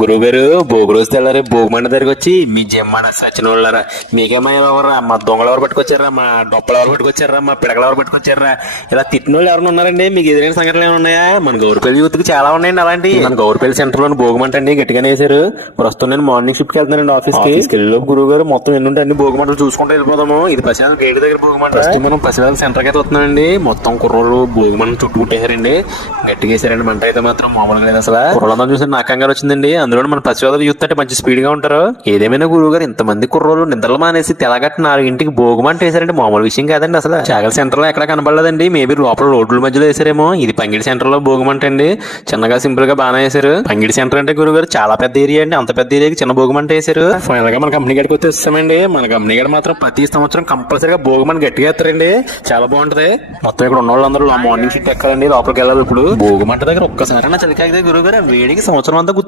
గురువు గారు భోగి రోజు తెల్లారి భోగిమంట దగ్గరికి వచ్చి మీ జమ్మన సచిన వాళ్ళరా మీకేమయ్యారా మా దొంగలు ఎవరు పట్టుకొచ్చారా మా డొప్పలు ఎవరు పట్టుకొచ్చారా మా పిడకలు ఎవరు పట్టుకొచ్చారా ఇలా తిట్టిన వాళ్ళు ఎవరైనా ఉన్నారండి మీకు ఎదురైన సంఘటనలు ఏమైనా ఉన్నాయా? మన గౌరపల్లి యూత్ కి చాలా ఉన్నాయండి అలాంటి. మన గౌరపల్లి సెంటర్ లోని భోగిమంట అండి గట్టిగానే వేశారు. ప్రస్తుతం నేను మార్నింగ్ షిఫ్ట్ కి వెళ్తానండి ఆఫీస్ కి. గురువు గారు మొత్తం ఎన్ని ఉంటాయి అన్ని భోగిమంటలు చూసుకుంటూ వెళ్ళిపోదాము. ఇది పసివాళ్ళ గేట్ దగ్గర భోగిమంట. ప్రస్తుతం మనం పసివాళ్ళ సెంటర్ కి అయితే వస్తున్నామండి. మొత్తం కుర్రోళ్ళు భోగిమంట చుట్టుకుంటేసారండి. గట్టిగా వేసారండి మంట అయితే మాత్రం మామూలుగా లేదు అసలు. కుర్రోళ్ళందరూ చూసి నాకు కంగారు వచ్చిందండి. అందులో మన పసివాళ్ళ యూత్ అంటే మంచి స్పీడ్ గా ఉంటారు. ఏదేమైనా గురువు గారు ఇంతమంది కుర్రోళ్ళు నిద్రలు మానేసి తెలగట్టు 4 భోగిమంట వేసారంటే మామూలు విషయం కాదండి అసలు. చాగల సెంటర్ లో ఎక్కడ కనబడలేదండి. మేబీ లోపల రోడ్ల మధ్యలో వేసారేమో. ఇది పంగిడి సెంటర్ లో భోగిమంట అండి. చిన్నగా సింపుల్ గా బాగా వేసారు. పంగిడి సెంటర్ అంటే గురువు గారు చాలా పెద్ద ఏరియా అండి. అంత పెద్ద ఏరియాకి చిన్న భోగిమంట వేసారు. ఫైనల్ గా మన కంపెనీ గడికి వచ్చేస్తామండి. మన కంపెనీ గడి మాత్రం ప్రతి సంవత్సరం కంపల్సరీగా భోగిమంట గట్టిగా వేస్తారండి. చాలా బాగుంటది. మొత్తం ఇక్కడ ఉన్న వాళ్ళందరూ మార్నింగ్ షిఫ్ట్ ఎక్కాలండి. లోపలికి వెళ్ళాలి. ఇప్పుడు భోగిమంట దగ్గర ఒక్కసారైనా చలికాగితే గురువు గారు వేడికి సంవత్సరం అంతా గుర్తు